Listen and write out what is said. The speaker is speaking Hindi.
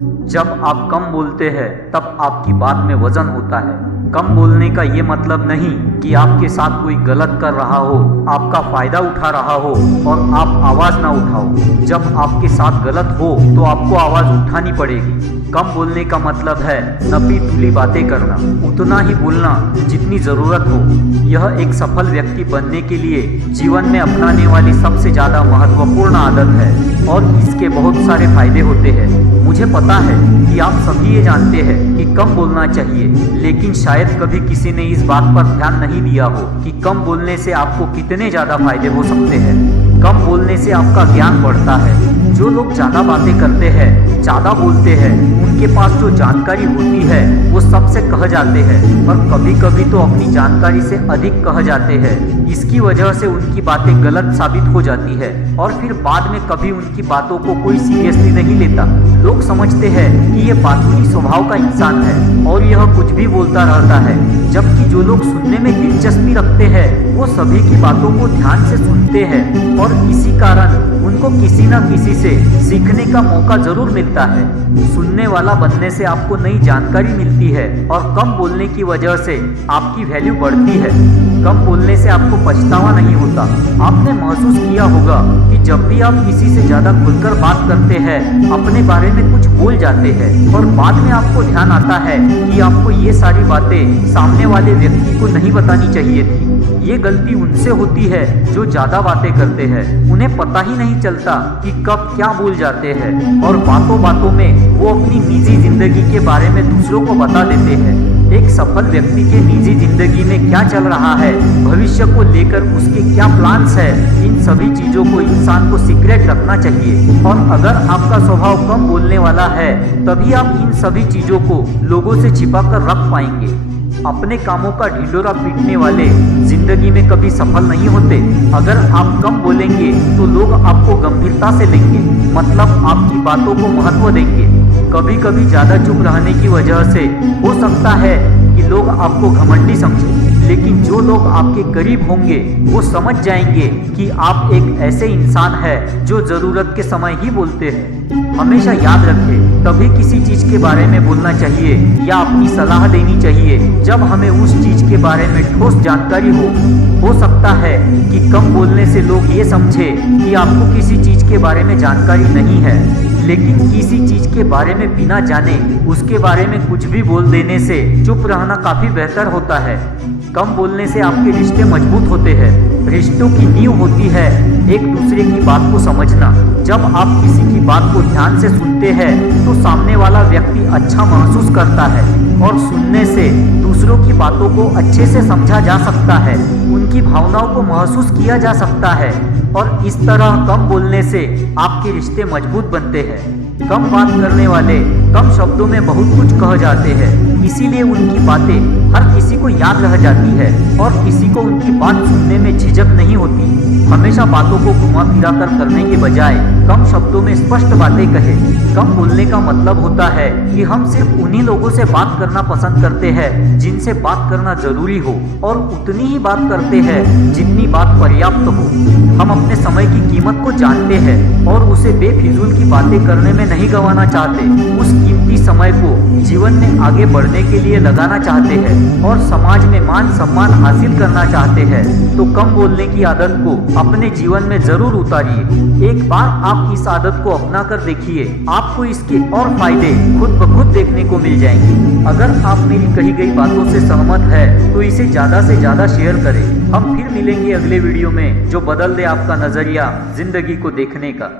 जब आप कम बोलते हैं तब आपकी बात में वजन होता है। कम बोलने का ये मतलब नहीं कि आपके साथ कोई गलत कर रहा हो, आपका फायदा उठा रहा हो और आप आवाज ना उठाओ। जब आपके साथ गलत हो तो आपको आवाज उठानी पड़ेगी। कम बोलने का मतलब है नपी तुली बातें करना, उतना ही बोलना जितनी जरूरत हो। यह एक सफल व्यक्ति बनने के लिए जीवन में अपनाने वाली सबसे ज्यादा महत्वपूर्ण आदत है और इसके बहुत सारे फायदे होते हैं। मुझे पता है कि आप सभी ये जानते हैं कि कम बोलना चाहिए, लेकिन शायद कभी किसी ने इस बात पर ध्यान नहीं दिया हो कि कम बोलने से आपको कितने ज्यादा फायदे हो सकते हैं। कम बोलने से आपका ज्ञान बढ़ता है। जो लोग ज्यादा बातें करते हैं, ज्यादा बोलते हैं, उनके पास जो जानकारी होती है वो सबसे कह जाते हैं और कभी कभी तो अपनी जानकारी से अधिक कह जाते हैं। इसकी वजह से उनकी बातें गलत साबित हो जाती है और फिर बाद में कभी उनकी बातों को कोई सीरियसली नहीं लेता। लोग समझते हैं कि ये बातूनी स्वभाव का इंसान है और यह कुछ भी बोलता रहता है, जबकि जो लोग सुनने में दिलचस्पी रखते हैं वो सभी की बातों को ध्यान से सुनते हैं और इसी कारण उनको किसी न किसी से सीखने का मौका जरूर मिलता है। सुनने वाला बनने से आपको नई जानकारी मिलती है और कम बोलने की वजह से आपकी वैल्यू बढ़ती है। कम बोलने से आपको पछतावा नहीं होता। आपने महसूस किया होगा कि जब भी आप किसी से ज्यादा खुलकर बात करते हैं, अपने बारे में कुछ बोल जाते हैं और बाद में आपको ध्यान आता है कि आपको ये सारी बातें सामने वाले व्यक्ति को नहीं बतानी चाहिए थी। ये गलती उनसे होती है जो ज्यादा बातें करते हैं। उन्हें पता ही नहीं चलता कि कब क्या भूल जाते हैं और बातों बातों में वो अपनी निजी जिंदगी के बारे में दूसरों को बता देते हैं। एक सफल व्यक्ति के निजी जिंदगी में क्या चल रहा है, भविष्य को लेकर उसके क्या प्लान्स है, इन सभी चीजों को इंसान को सीक्रेट रखना चाहिए। और अगर आपका स्वभाव कम बोलने वाला है तभी आप इन सभी चीजों को लोगों से छिपा कर रख पाएंगे। अपने कामों का ढिंढोरा पीटने वाले जिंदगी में कभी सफल नहीं होते। अगर आप कम बोलेंगे तो लोग आपको गंभीरता से लेंगे, मतलब आपकी बातों को महत्व देंगे। कभी कभी ज्यादा चुप रहने की वजह से हो सकता है कि लोग आपको घमंडी समझें, लेकिन जो लोग आपके करीब होंगे वो समझ जाएंगे कि आप एक ऐसे इंसान हैं जो जरूरत के समय ही बोलते हैं। हमेशा याद रखें, तभी किसी चीज के बारे में बोलना चाहिए या अपनी सलाह देनी चाहिए जब हमें उस चीज के बारे में ठोस जानकारी हो सकता है कि कम बोलने से लोग ये समझे कि आपको किसी चीज के बारे में जानकारी नहीं है, लेकिन किसी चीज के बारे में बिना जाने उसके बारे में कुछ भी बोल देने से चुप रहना काफी बेहतर होता है। कम बोलने से आपके रिश्ते मजबूत होते हैं। रिश्तों की नींव होती है एक दूसरे की बात को समझना। जब आप किसी की बात को ध्यान से सुनते हैं तो सामने वाला व्यक्ति अच्छा महसूस करता है और सुनने से दूसरों की बातों को अच्छे से समझा जा सकता है, उनकी भावनाओं को महसूस किया जा सकता है और इस तरह कम बोलने से आपके रिश्ते मजबूत बनते हैं। कम बात करने वाले कम शब्दों में बहुत कुछ कह जाते हैं, इसीलिए उनकी बातें हर किसी को याद रह जाती है और किसी को उनकी बात सुनने में झिझक नहीं होती। हमेशा बातों को घुमा फिरा कर करने के बजाय कम शब्दों में स्पष्ट बातें कहें। कम बोलने का मतलब होता है कि हम सिर्फ उन्हीं लोगों से बात करना पसंद करते हैं जिनसे बात करना जरूरी हो और उतनी ही बात करते हैं जितनी बात पर्याप्त हो। हम अपने समय की कीमत को जानते हैं और उसे बेफिजूल की बातें करने में नहीं गंवाना चाहते। उस कीमती समय को जीवन में आगे बढ़ने के लिए लगाना चाहते हैं और समाज में मान सम्मान हासिल करना चाहते हैं। तो कम बोलने की आदत को अपने जीवन में जरूर उतारिए। एक बार आप इस आदत को अपना कर देखिए, आपको इसके और फायदे खुद ब खुद देखने को मिल जाएंगे। अगर आप मेरी कही गई बातों से सहमत है तो इसे ज्यादा से ज्यादा शेयर करें। हम फिर मिलेंगे अगले वीडियो में जो बदल दे आपका नजरिया जिंदगी को देखने का।